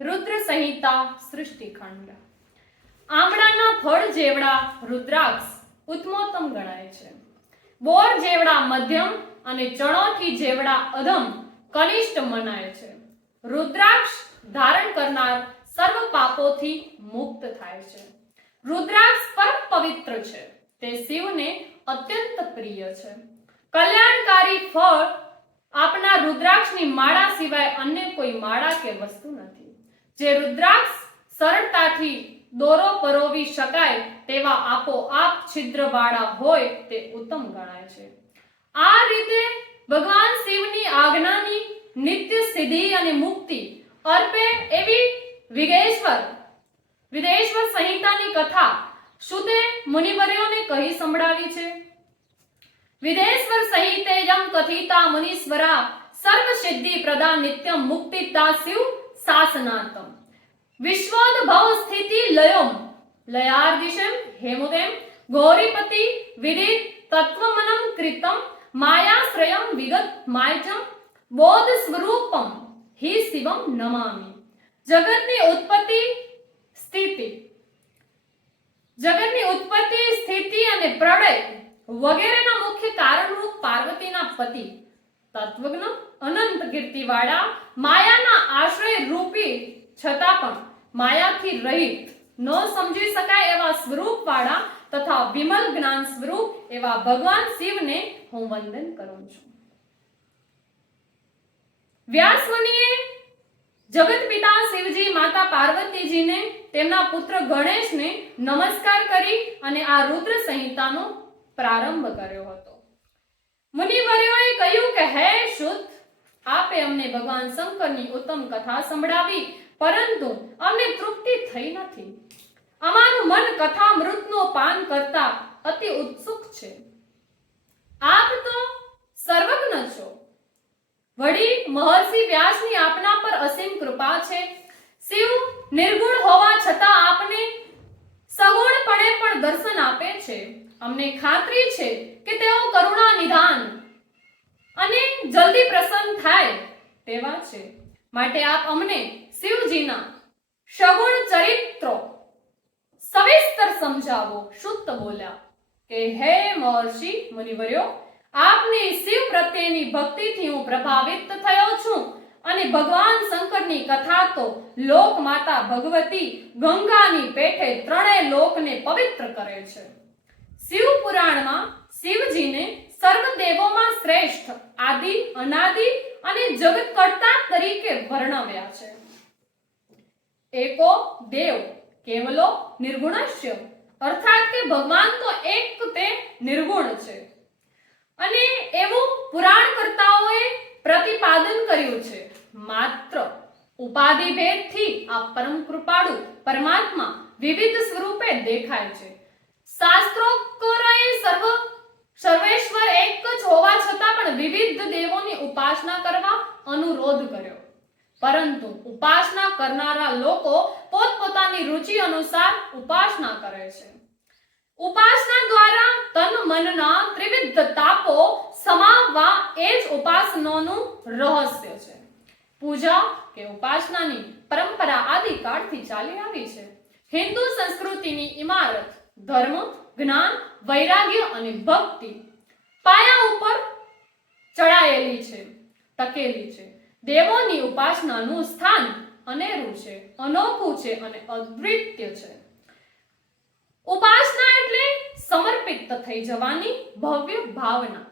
રુદ્ર સંહિતા સૃષ્ટિખંડ. આંબળાના ફળ જેવડા રુદ્રાક્ષ ઉત્તમોત્તમ ગણાય છે. બોર જેવડા મધ્યમ અને ચણોથી જેવડા અધમ કનિષ્ઠ મનાય છે. રુદ્રાક્ષ ધારણ કરનાર સર્વ પાપોથી મુક્ત થાય છે. રુદ્રાક્ષ પરમ પવિત્ર છે. તે શિવને અત્યંત પ્રિય છે. કલ્યાણકારી ફળ આપનાર રુદ્રાક્ષની માળા સિવાય અન્ય કોઈ માળા કે વસ્તુ નથી. જે રુદ્રાક્ષ સરળતાથી દોરો પરોવી શકાય તેવા આપોઆપ છિદ્રવાળા હોય તે ઉત્તમ ગણાય છે. આ રીતે ભગવાન શિવની આજ્ઞાની નિત્ય સિદ્ધિ અને મુક્તિ અર્પે એવી વિદેશ્વર સંહિતાની કથા શુતે મુનિવર્યોને કહી સંભળાવી છે. વિદેશ્વર સંહિતે યમ કથિતા મુનીશ્વરા સર્વ સિદ્ધિ પ્રદા નિત્યમ મુક્તિતા શિવ શાસનાર્થમ વિશ્વોદ્ભવ સ્થિતિ લયોમ લયાર્દિશમ હેમુદેમ ગૌરીપતિ વિદિત તત્વમનમ કૃતમ માયાશ્રયમ વિગત માયજમ બોધ સ્વરૂપમ હિ શિવમ નમામિ. જગતની ઉત્પત્તિ સ્થિતિ અને પ્રળય વગેરેના મુખ્ય કારણરૂપ પાર્વતીના પતિ તત્વજ્ઞ અનંત કીર્તિવાળા માયાના આશ્રય રૂપી છતાં પણ માયાથી રહિત ન સમજી શકાય એવા સ્વરૂપવાળા તથા વિમલ જ્ઞાન સ્વરૂપ એવા ભગવાન શિવને હું વંદન કરું છું. વ્યાસમુનિએ જગત પિતા શિવજી માતા પાર્વતીજીને તેમના પુત્ર ગણેશને નમસ્કાર કરી અને આ રુદ્ર સંહિતાનો પ્રારંભ કર્યો હતો. મુનિવર્યોએ કહ્યું કે હે શુદ્ધ, આપે અમને ભગવાન શંકરની ઉત્તમ કથા સંભળાવી, પરંતુ અમને તૃપ્તિ થઈ નથી. અમારું મન કથામૃતનો પાન કરતા અતિ ઉત્સુક છે. આપ તો સર્વજ્ઞ છો. વળી મહર્ષિ વ્યાસની આપના પર અસીમ કૃપા છે. શિવ નિર્ગુણ હોવા છતાં આપને સગુણપણે પણ દર્શન આપે છે. અમને ખાતરી છે કે તેઓ કરુણા નિધાન અને જલ્દી પ્રસન્ન થાય તેવા છે. માટે આપ અમને શિવજીના સગુણ ચરિત્રો સવિસ્તર સમજાવો. શુદ્ધ બોલ્યા કે હે મહર્ષિ મુનિવર્યો, આપની શિવ પ્રત્યેની ભક્તિથી હું પ્રભાવિત થયો છું અને ભગવાન શંકરની કથા તો લોક માતા ભગવતી ગંગાની પેઠે ત્રણેય લોકને પવિત્ર કરે છે. શિવ પુરાણમાં શિવજીને સર્વ દેવોમાં શ્રેષ્ઠ, આદિ, અનાદિ અને જગત કર્તા તરીકે વર્ણવ્યા છે. એકો દેવ કેવલો નિર્ગુણસ્ય, અર્થાત કે ભગવાન તો એક તે નિર્ગુણ છે. અને એવું પુરાણ કર્તાઓએ પ્રતિપાદન કર્યું છે. માત્ર ઉપાધિ ભેદથી આ પરમ કૃપાળુ પરમાત્મા વિવિધ સ્વરૂપે દેખાય છે. શાસ્ત્રોક્તોએ સર્વેશ્વર એક જ હોવા છતાં પણ વિવિધ દેવોની ઉપાસના કરવા અનુરોધ કર્યો. પરંતુ ઉપાસના કરનારા લોકો પોતપોતાની રુચિ અનુસાર ઉપાસના કરે છે. ઉપાસના દ્વારા તન મનના ત્રિવિધ તાપો સમાવવા એ જ ઉપાસનાનું રહસ્ય છે. પૂજા કે ઉપાસનાની પરંપરા આદિકાળથી ચાલી આવી છે. હિન્દુ સંસ્કૃતિની ઇમારત ધર્મ, જ્ઞાન, વૈરાગ્ય અને ભક્તિ પાયા ઉપર ચડાયેલી છે, ટકેલી છે. દેવોની ઉપાસનાનું સ્થાન અનેરું છે, અનોખું છે અને અદ્વિતીય છે. ઉપાસના એટલે સમર્પિત થઈ જવાની ભવ્ય ભાવના.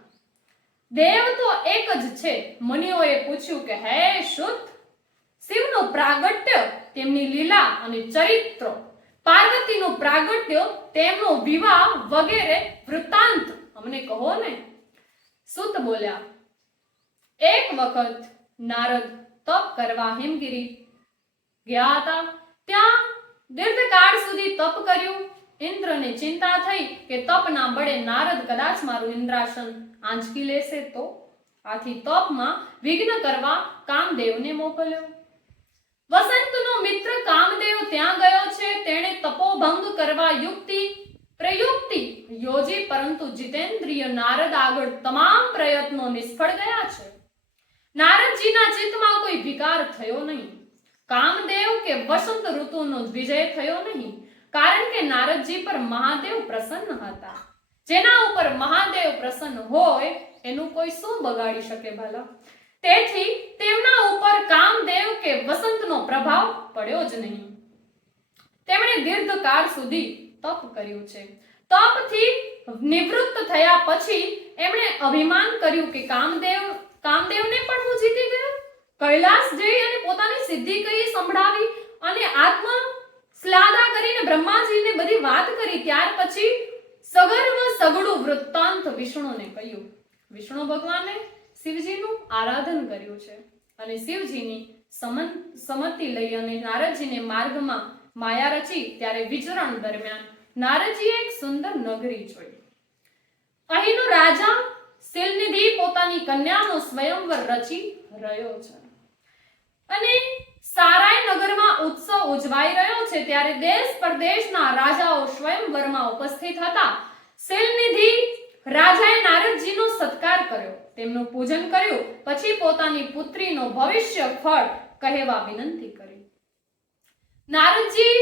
દેવ તો એક જ છે. મુનિઓએ પૂછ્યું કે હે શુદ્ધ, શિવનું પ્રાગટ્ય, તેમની લીલા અને ચરિત્રો, પાર્વતીનું પ્રાગટ્ય, તેમનો વિવાહ વગેરે વૃત્તાંત અમને કહો ને. સુત બોલ્યા, એક વખત નારદ તપ કરવા હિમગિરી ગયા હતા. ત્યાં દીર્ઘકાળ સુધી તપ કર્યું. ઇન્દ્રને ચિંતા થઈ કે તપના બળે નારદ કદાચ મારું ઇન્દ્રાસન આંચકી લેશે તો. આથી તપમાં વિઘ્ન કરવા કામદેવને મોકલ્યો. વસંતનો મિત્ર કામદેવ ત્યાં ગયો છે. તેણે તપોભંગ કરવા યુક્તિ પ્રયુક્તિ યોજી, પરંતુ જીતેન્દ્રિય નારદ આગળ તમામ પ્રયત્નો નિષ્ફળ ગયા છે. નારદજીના ચિત્તમાં કોઈ વિકાર થયો નહીં. કામદેવ કે વસંત ઋતુનો વિજય થયો નહીં, કારણ કે નારદજી પર મહાદેવ પ્રસન્ન હતા. જેના ઉપર મહાદેવ પ્રસન્ન હોય એનું કોઈ શું બગાડી શકે ભલા? તેથી તેમના ઉપર કામદેવ કે વસંતનો પ્રભાવ પડ્યો જ નહીં. તેમણે દીર્ઘકાળ સુધી તપ કર્યું છે. તપથી નિવૃત્ત થયા પછી એમણે અભિમાન કર્યું કે કામદેવને પણ હું જીતી ગયો. કૈલાસ જઈ અને પોતાની સિદ્ધિ કહી સંભળાવી અને આત્મ શ્લાઘા કરીને બ્રહ્માજીને બધી વાત કરી. ત્યાર પછી સગર્વ સગડું વૃત્તાંત વિષ્ણુને કહ્યું. વિષ્ણુ ભગવાને શિવજીનું આરાધન કર્યું છે અને શિવજીની સંમતિ લઈ અને નારદજીને માર્ગમાં માયા રચી. ત્યારે વિચરણ દરમિયાન નારદજીએ એક સુંદર નગરી જોઈ. અહીંનો રાજા શિલનિધિ પોતાની કન્યાનો સ્વયંવર રચી રહ્યો છે અને સારાય નગરમાં ઉત્સવ ઉજવાઈ રહ્યો છે. ત્યારે દેશ પરદેશના રાજાઓ સ્વયંવરમાં ઉપસ્થિત હતા. શિલનિધિ રાજાએ નારદજીનો સત્કાર કર્યો, તેમનું પૂજન કર્યું, પછી પોતાની પુત્રીનો ભવિષ્ય ફળ કહેવા વિનંતી કરી. નારદજી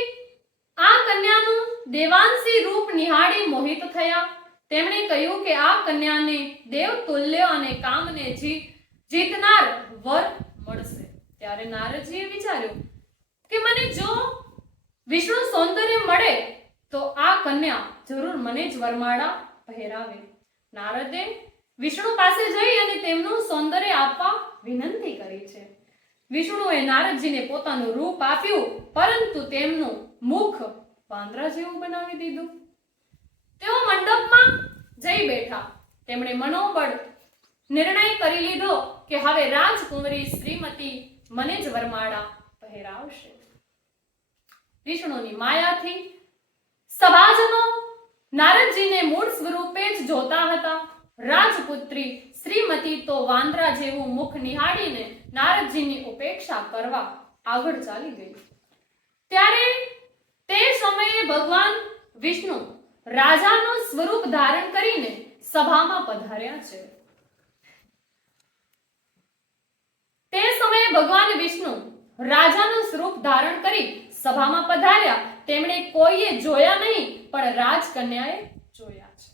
આ કન્યાનું દેવાંશી રૂપ નિહાળી મોહિત થયા. તેમણે કહ્યું કે આ કન્યાને દેવતુલ્ય અને કામને જીતનાર વર મળશે. ત્યારે નારદજીએ વિચાર્યું કે મને જો વિષ્ણુ સૌંદર્ય મળે તો આ કન્યા જરૂર મને જ વરમાળા પહેરાવે. નારદે વિષ્ણુ પાસે જઈ અને તેમનું સૌંદર્ય આપવા વિનંતી કરી છે. વિષ્ણુએ નારદજીને પોતાનું રૂપ આપ્યું, પરંતુ તેમનું મુખ વાંદરા જેવું બનાવી દીધું. તેઓ મંડપમાં જઈ બેઠા. તેમણે મનોબળ નિર્ણય કરી લીધો કે હવે રાજકુંવરી શ્રીમતી મને જ વરમાળા પહેરાવશે. વિષ્ણુની માયાથી સભાજનો નારદજીને મૂળ સ્વરૂપે જ જોતા હતા. રાજપુત્રી શ્રીમતી તો વાંદરા જેવું મુખ નિહાળીને નારદજીની ઉપેક્ષા કરવા આગળ ચાલી ગઈ. ત્યારે તે સમયે ભગવાન વિષ્ણુ રાજાનું સ્વરૂપ ધારણ કરીને સભામાં પધાર્યા છે. તે સમયે ભગવાન વિષ્ણુ રાજાનું સ્વરૂપ ધારણ કરી સભામાં પધાર્યા. તેમણે કોઈએ જોયા નહીં, પણ રાજકન્યાએ જોયા છે.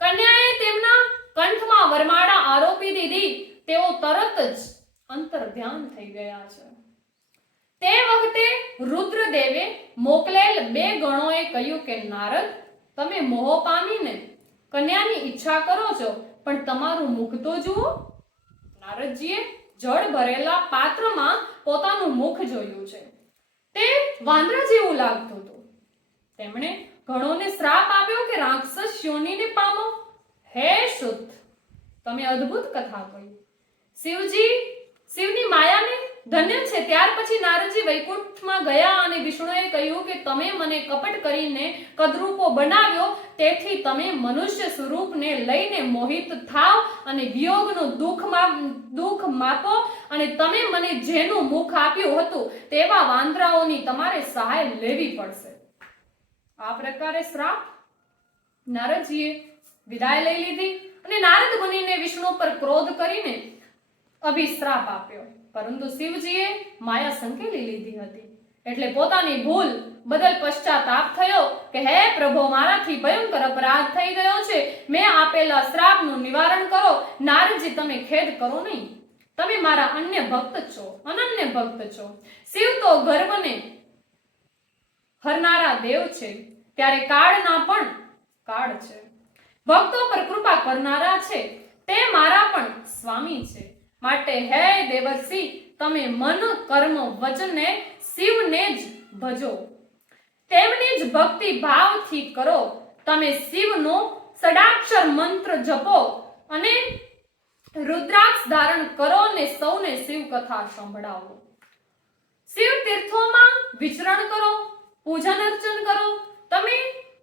કન્યાએ તેમના કંઠમાં વરમાળા આરોપી દીધી. તેઓ તરત જ અંતર્ધ્યાન થઈ ગયા છે. તે વખતે રુદ્રદેવે મોકલેલ 2 ગણોએ કહ્યું કે નારદ, તમે મોહ પામીને કન્યાની ઈચ્છા કરો છો, પણ તમારું મુખ તો જુઓ. નારદજીએ જળ ભરેલા પાત્રમાં પોતાનું મુખ જોયું છે. તે વાંદરા જેવું લાગતું હતું. તેમણે ગણોને શ્રાપ આપ્યો કે રાક્ષસ યોનિને પામો. હે શુદ્ધ, તમે અદ્ભુત કથા કહી. શિવની માયાને ધન્ય છે. ત્યાર પછી નારદજી વૈકુંઠમાં ગયા અને વિષ્ણુએ કહ્યું કે તમે મને કપટ કરીને કદરૂપો બનાવ્યો, તેથી તમે મનુષ્ય સ્વરૂપને લઈને મોહિત થાવ અને વિયોગનું દુઃખ માપો, અને તમે મને જેનું મુખ આપ્યું હતું તેવા વાંદરાઓની તમારે સહાય લેવી પડશે. આ પ્રકારે શ્રાપ નારદજીએ વિદાય લઈ લીધી અને નારદ મુનિને વિષ્ણુ પર ક્રોધ કરીને અભિશ્રાપ આપ્યો. પરંતુ શિવજીએ માયા સંકેલી લીધી હતી, એટલે પોતાની ભૂલ બદલ પશ્ચાતાપ થયો કે હે પ્રભુ, મારાથી ભયંકર અપરાધ થઈ ગયો છે. મેં આપેલા શ્રાપનું નિવારણ કરો. નારદજી, તમે ખેદ કરો નહીં. તમે મારા અન્ય ભક્ત છો, અનન્ય ભક્ત છો. શિવ તો ગર્વને હરનારા દેવ છે, ત્યારે કાળના પણ કાળ છે. ભક્તો પર કૃપા કરનારા છે, તે મારા પણ સ્વામી છે. માટે હે દેવર્ષિ, તમે મન કર્મ વચને શિવને જ ભજો, તેમની જ ભક્તિ ભાવથી કરો. તમે શિવનો ષડાક્ષર મંત્ર જપો અને રુદ્રાક્ષ ધારણ કરો અને સૌને શિવ કથા સંભળાવો. શિવ તીર્થોમાં વિચરણ કરો, પૂજન અર્ચન કરો. તમે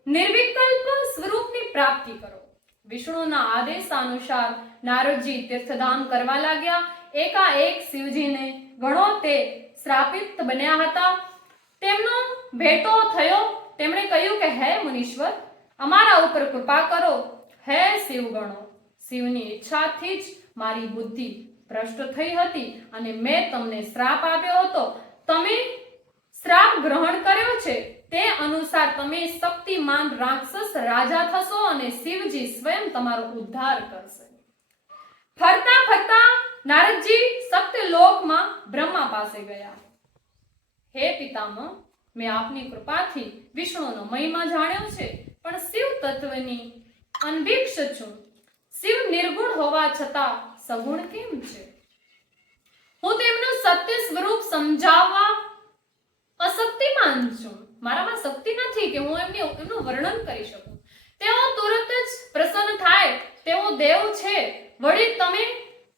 નિર્વિકલ્પ સ્વરૂપની પ્રાપ્તિ કરો. વિષ્ણુના આદેશાનુસાર નારદજી તીર્થધામ કરવા લાગ્યા. એકાએક શિવજીને ગણો તે શ્રાપિત બન્યા હતા. તેમનો ભેટો થયો. તેમણે કહ્યું કે હે મુનીશ્વર, અમારા ઉપર કૃપા કરો. હે શિવગણો, શિવની ઈચ્છાથી જ મારી બુદ્ધિ ભ્રષ્ટ થઈ હતી અને મેં તમને શ્રાપ આપ્યો હતો. તમે અનુસાર તમે શક્તિમાન રાક્ષસ રાજા થશો અને શિવજી સ્વયં તમારો ઉદ્ધાર કરશે. ફરતા ફરતા નારદજી સત્યલોકમાં બ્રહ્મા પાસે ગયા. હે પિતામહ, મેં આપની કૃપાથી વિષ્ણુનો મહિમા જાણ્યો છે, પણ શિવ તત્વની અનભિક્ષ છું. શિવ નિર્ગુણ હોવા છતાં સગુણ કેમ છે? હું તેમનું સત્ય સ્વરૂપ સમજાવવા અશક્તિમાન છું. મારામાં શક્તિ નથી કે હું એમનું વર્ણન કરી શકું. તેઓ તુરત જ પ્રસન્ન થાય તેઓ દેવ છે. વળી તમે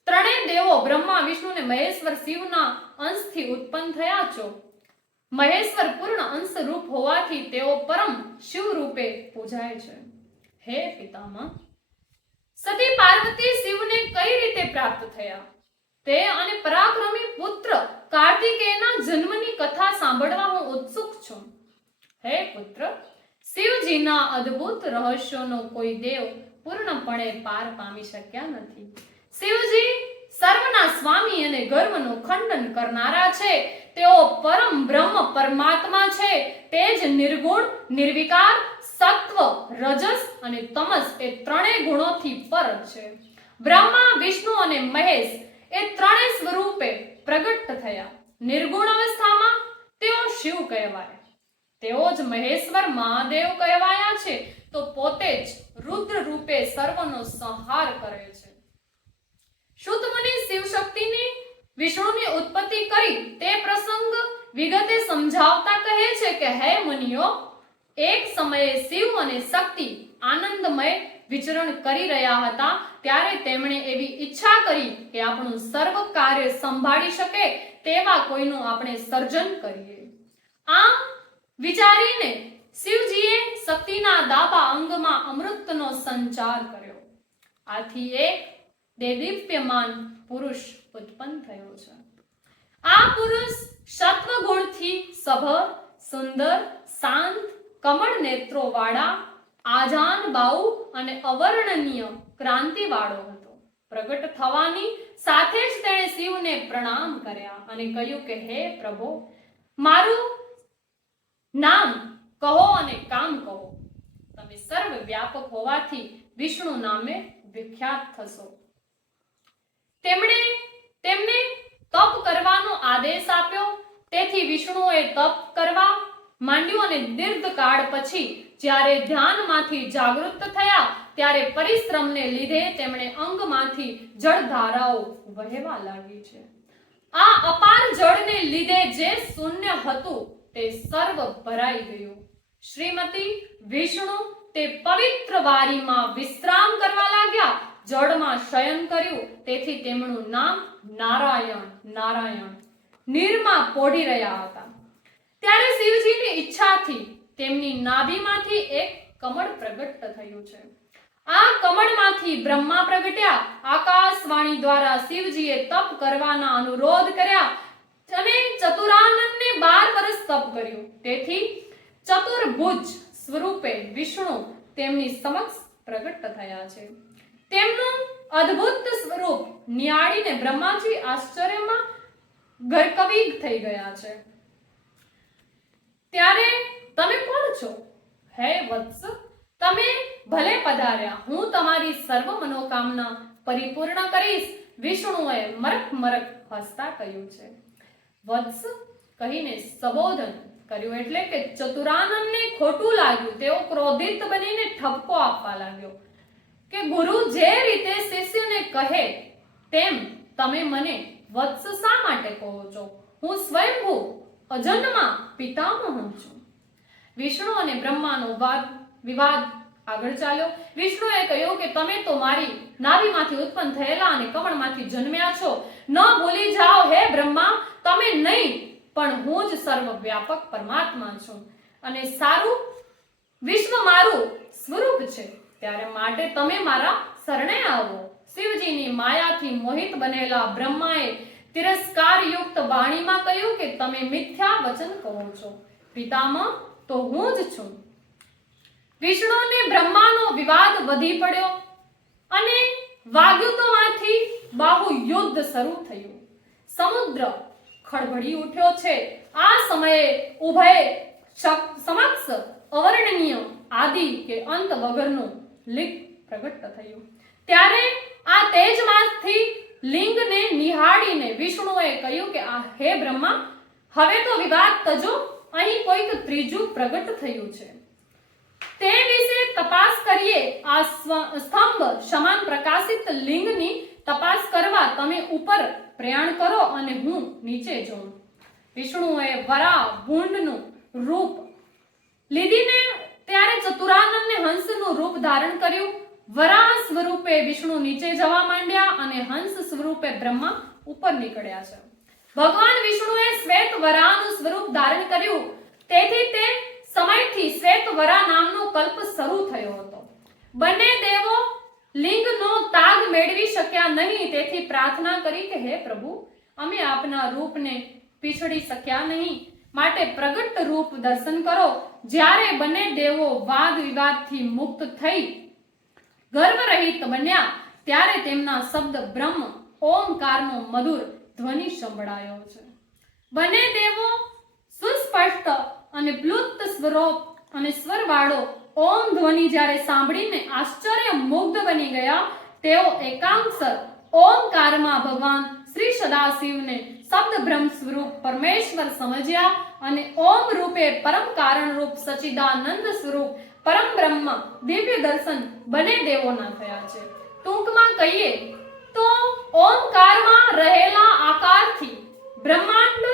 ત્રણેય દેવો બ્રહ્મા, વિષ્ણુ અને મહેશ્વર શિવના અંશથી ઉત્પન્ન થયા છો. મહેશ્વર પૂર્ણ અંશ રૂપ હોવાથી તેઓ પરમ શિવ રૂપે પૂજાય છે. હે પિતામહ, સતી પાર્વતી શિવને કઈ રીતે પ્રાપ્ત થયા તે અને પરાક્રમી પુત્ર કાર્તિકેયના જન્મની કથા સાંભળવા હું ઉત્સુક છું. હે પુત્ર, શિવજીના અદ્ભુત રહસ્યોનો કોઈ દેવ પૂર્ણપણે પાર પામી શક્યા નથી. શિવજી સર્વના સ્વામી અને ગર્વનું ખંડન કરનારા છે. તેઓ પરમ બ્રહ્મ પરમાત્મા છે. તે જ નિર્ગુણ, નિર્વિકાર, સત્વ, રજસ અને તમસ એ ત્રણેય ગુણોથી પર છે. બ્રહ્મા, વિષ્ણુ અને મહેશ એ ત્રણેય સ્વરૂપે પ્રગટ થયા. નિર્ગુણ અવસ્થામાં તેઓ શિવ કહેવાય. તેઓ જ મહેશ્વર મહાદેવ કહેવાયા છે. તો પોતે જ રુદ્ર રૂપે સર્વનો સંહાર કરે છે. શુદ્ધ મુનિ શિવ શક્તિની વિષ્ણુની ઉત્પત્તિ કરી તે પ્રસંગ વિગતે સમજાવતા કહે છે કે હે મુનિઓ, એક સમયે શિવ અને શક્તિ આનંદમય વિચરણ કરી રહ્યા હતા. ત્યારે તેમણે એવી ઈચ્છા કરી કે આપણું સર્વ કાર્ય સંભાળી શકે તેવા કોઈનું આપણે સર્જન કરીએ. આમ વિચારીને શિવજીએ શક્તિના ડાબા અંગમાં અમૃતનો સંચાર કર્યો. આથી એક દેદીપ્યમાન પુરુષ ઉત્પન્ન થયો છે. આ પુરુષ સત્વ ગુણથી સભર, સુંદર, શાંત, કમળ નેત્રો વાળા, આજાન બાહુ અને અવર્ણનીય ક્રાંતિ વાળો હતો. પ્રગટ થવાની સાથે જ તેણે શિવને પ્રણામ કર્યા અને કહ્યું કે હે પ્રભુ, મારું નામ કહો અને કામ કહો. તમે સર્વ વ્યાપક હોવાથી વિષ્ણુ નામે વિખ્યાત થશો. તેમને તપ કરવાનો આદેશ આપ્યો. તેથી વિષ્ણુએ તપ કરવા માંડ્યું અને દીર્ઘકાળ પછી જ્યારે ધ્યાનમાંથી જાગૃત થયા ત્યારે પરિશ્રમને લીધે તેમણે અંગમાંથી જળધારાઓ વહેવા લાગી છે. આ અપાર જળને લીધે જે શૂન્ય હતું તે સર્વ ભરાઈ ગયું. શ્રીમતી વિષ્ણુ તે પવિત્ર વારીમાં વિશ્રામ કરવા લાગ્યા. જળમાં શયન કર્યું. તેથી તેમનું નામ નારાયણ નારાયણ નીરમાં પોઢી રહ્યા હતા. ત્યારે શિવજીની ઈચ્છાથી તેમની નાભીમાંથી એક કમળ પ્રગટ થયું છે. આ કમળમાંથી બ્રહ્મા પ્રગટ્યા. આકાશવાણી દ્વારા શિવજીએ તપ કરવાના અનુરોધ કર્યા અને ચતુરાનંદને 12 વર્ષ તપ કર્યું. તેથી ચતુર્ભુજ સ્વરૂપે વિષ્ણુ તેમની સમક્ષ પ્રગટ થયા છે. તેમનું અદ્ભુત સ્વરૂપ નિહાળીને બ્રહ્માજી આશ્ચર્યમાં ગરકવિગ થઈ ગયા છે. ત્યારે તમે કોણ છો? હે વત્સ, તમે ભલે પધાર્યા. હું તમારી સર્વ મનોકામના પરિપૂર્ણ કરીશ. વિષ્ણુએ મરક મરક હસતા કહ્યું છે. વત્સ કહીને સંબોધન કર્યું એટલે કે ચતુરાનંદને ખોટું લાગ્યું. તેઓ ક્રોધિત બનીને ઠપકો આપવા લાગ્યો કે ગુરુ જે રીતે શિષ્યને કહે તેમ તમે મને વત્સ શા માટે કહો છો? હું સ્વયંભૂ અજન્મા પિતામહ છું. વિષ્ણુ અને બ્રહ્માનો વિવાદ આગળ ચાલ્યો. વિષ્ણુએ કહ્યું કે તમે તો મારી નાભીમાંથી ઉત્પન્ન થયેલા અને કમળમાંથી જન્મ્યા છો. ન ભૂલી જાઓ હે બ્રહ્મા, તમે નહીં પણ હું જ સર્વવ્યાપક પરમાત્મા છું અને સારું વિશ્વ મારું સ્વરૂપ છે. ત્યારે માટે તમે મારા શરણે આવો. શિવજીની માયાથી મોહિત બનેલા બ્રહ્માએ તિરસ્કાર યુક્ત વાણીમાં કહ્યું કે તમે મિથ્યા વચન કહો છો. પિતામહ તો હું જ છું. વિષ્ણુ અને બ્રહ્માનો વિવાદ વધી પડ્યો અને વાગ્યુતોમાંથી બાહુ યુદ્ધ શરૂ થયું. સમુદ્ર ખળભળી ઉઠ્યો છે. આ સમયે ઉભયે સમક્ષ અવર્ણનીય આદિ કે અંત વગરનું લિંગ પ્રગટ થયું. ત્યારે આ તેજમાંથી લિંગને નિહાળીને વિષ્ણુએ કહ્યું કે આ હે બ્રહ્મા, હવે તો વિવાદ તજો, અહીં કોઈક ત્રીજું પ્રગટ થયું છે. તે વિશે તપાસ કરીએ. આ સ્તંભ સમાન પ્રકાશિત લિંગની તપાસ કરવા તમે ઉપર પ્રયાણ કરો અને હું નીચે જાઉં. વિષ્ણુએ વરા ભૂંડનું રૂપ લીધીને ત્યારે ચતુરાનંદને હંસનું રૂપ ધારણ કર્યું. વરાહ સ્વરૂપે વિષ્ણુ નીચે જવા માંડ્યા અને હંસ સ્વરૂપે બ્રહ્મા ઉપર નીકળ્યા છે. ભગવાન વિષ્ણુએ શ્વેત વરાહનું સ્વરૂપ ધારણ કર્યું. તેથી તે સમયથી શ્વેત વરાહ નામનો કલ્પ શરૂ થયો હતો. બંને દેવો લિંગનો તાગ મેળવી શક્યા નહીં. તેથી પ્રાર્થના કરી કે હે પ્રભુ, અમે આપના રૂપને પીછડી શક્યા નહીં, માટે પ્રગટ રૂપ દર્શન કરો. જ્યારે બંને દેવો વાદ વિવાદથી મુક્ત થઈ ગર્વરહિત બન્યા ત્યારે તેમના શબ્દ બ્રહ્મ ઓમકારનો મધુર ધ્વનિ સંભળાયો છે. બંને દેવો સુસ્પષ્ટ અને પ્લુપ્ત સ્વરૂપ અને સ્વરવાળો ઓમ ધ્વનિ જ્યારે સાંભળીને આશ્ચર્ય મુગ્ધ બની ગયા. તેઓ એકાંક્ષર ઓમકારમાં ભગવાન શ્રી સદાશિવને શબ્દ બ્રહ્મ સ્વરૂપ પરમેશ્વર સમજ્યા અને ઓમ રૂપે પરમ કારણ રૂપ સચિદાનંદ સ્વરૂપ પરમ બ્રહ્મ દિવ્ય દર્શન બંને દેવોના થયા છે. ટૂંકમાં કહીએ તો ઓમકારમાં રહેલા આકારથી બ્રહ્માંડ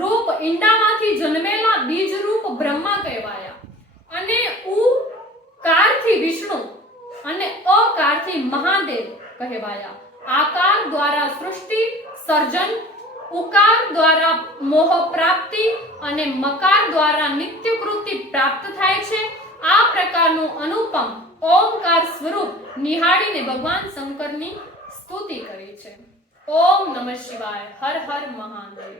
રૂપ ઈંડામાંથી જન્મેલા બીજ રૂપ બ્રહ્મા કહેવાયા અને ઉકારથી વિષ્ણુ અને અકારથી મહાદેવ કહેવાયા. આકાર દ્વારા સૃષ્ટિ સર્જન, ઉકાર દ્વારા મોહ પ્રાપ્તિ અને મકાર દ્વારા નિત્યકૃતિ પ્રાપ્ત થાય છે. આ પ્રકારનું અનુપમ ઓમકાર સ્વરૂપ નિહાળીને ભગવાન શંકરની સ્તુતિ કરી છે. ઓમ નમઃ શિવાય. હર હર મહાદેવ.